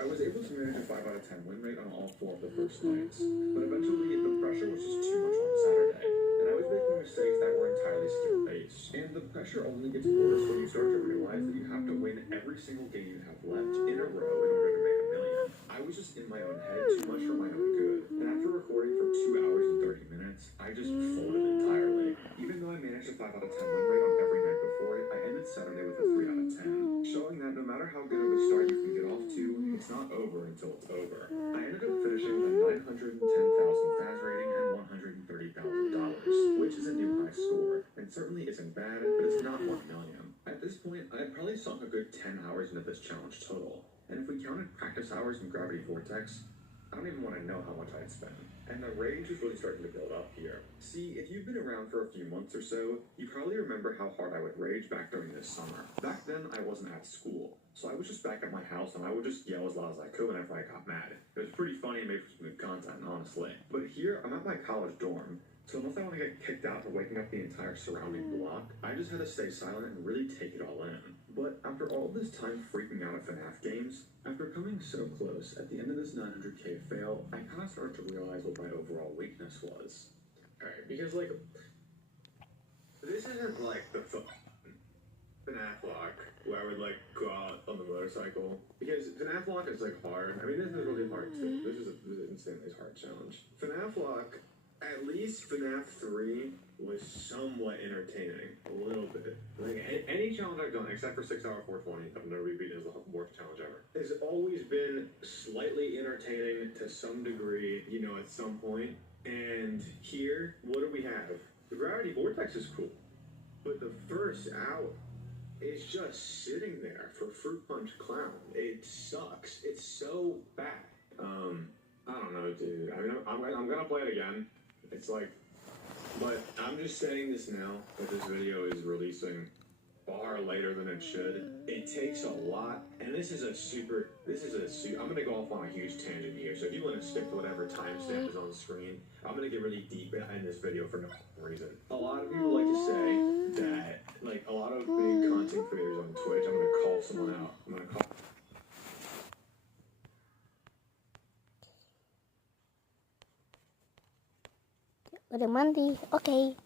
I was able to manage a 5 out of 10 win rate on all 4 of the first nights, but eventually the pressure was just too much on Saturday, and I was making mistakes that were entirely skill-based. And the pressure only gets worse when you start to realize that you have to win every single game you have left in a row in order to make a million. I was just in my own head too much for my own good, and after recording for 2 hours and 30 minutes, I just folded entirely. Even though I managed a 5 out of 10 win rate on every night before it, I ended Saturday with a 3 out of 10, showing that no matter how good of a start you can get off to, it's not over until it's over. I ended up finishing with a 910,000 FAS rating and $130,000, which is a new high score, and certainly isn't bad, but it's not 1 million. At this point, I had probably sunk a good 10 hours into this challenge total, and if we counted practice hours in Gravity Vortex, I don't even want to know how much I'd spent. And the rage is really starting to build up here. See, if you've been around for a few months or so, you probably remember how hard I would rage back during this summer. Back then, I wasn't at school, so I was just back at my house and I would just yell as loud as I could whenever I got mad. It was pretty funny and made for some good content, honestly. But here, I'm at my college dorm, so unless I want to get kicked out for waking up the entire surrounding block, I just had to stay silent and really take it all in. But after all this time freaking out at FNAF games, after coming so close, at the end of this 900k fail, I kind of started to realize what my overall weakness was. Alright, because like, this isn't like the FNAF lock, where I would like go out on the motorcycle, because FNAF lock is like hard. I mean, this is really hard too. This is an insanely hard challenge. FNAF lock, at least FNAF 3 was somewhat entertaining, a little bit. Like any challenge I've done, except for 6 Hour 420, I've never beaten as the worst challenge ever, has always been slightly entertaining to some degree, you know, at some point. And here, what do we have? The Gravity Vortex is cool, but the first out is just sitting there for Fruit Punch Clown. It sucks. It's so bad. I don't know, dude. I mean, I'm gonna play it again. It's like, but I'm just saying this now that this video is releasing far later than it should. It takes a lot, and this is a I'm gonna go off on a huge tangent here, so if you want to stick to whatever timestamp is on the screen, I'm gonna get really deep in this video for no reason. A lot of people like to say that, like, a lot of big content creators on Twitch, I'm gonna call someone out. I'm gonna call Udah mandi, oke.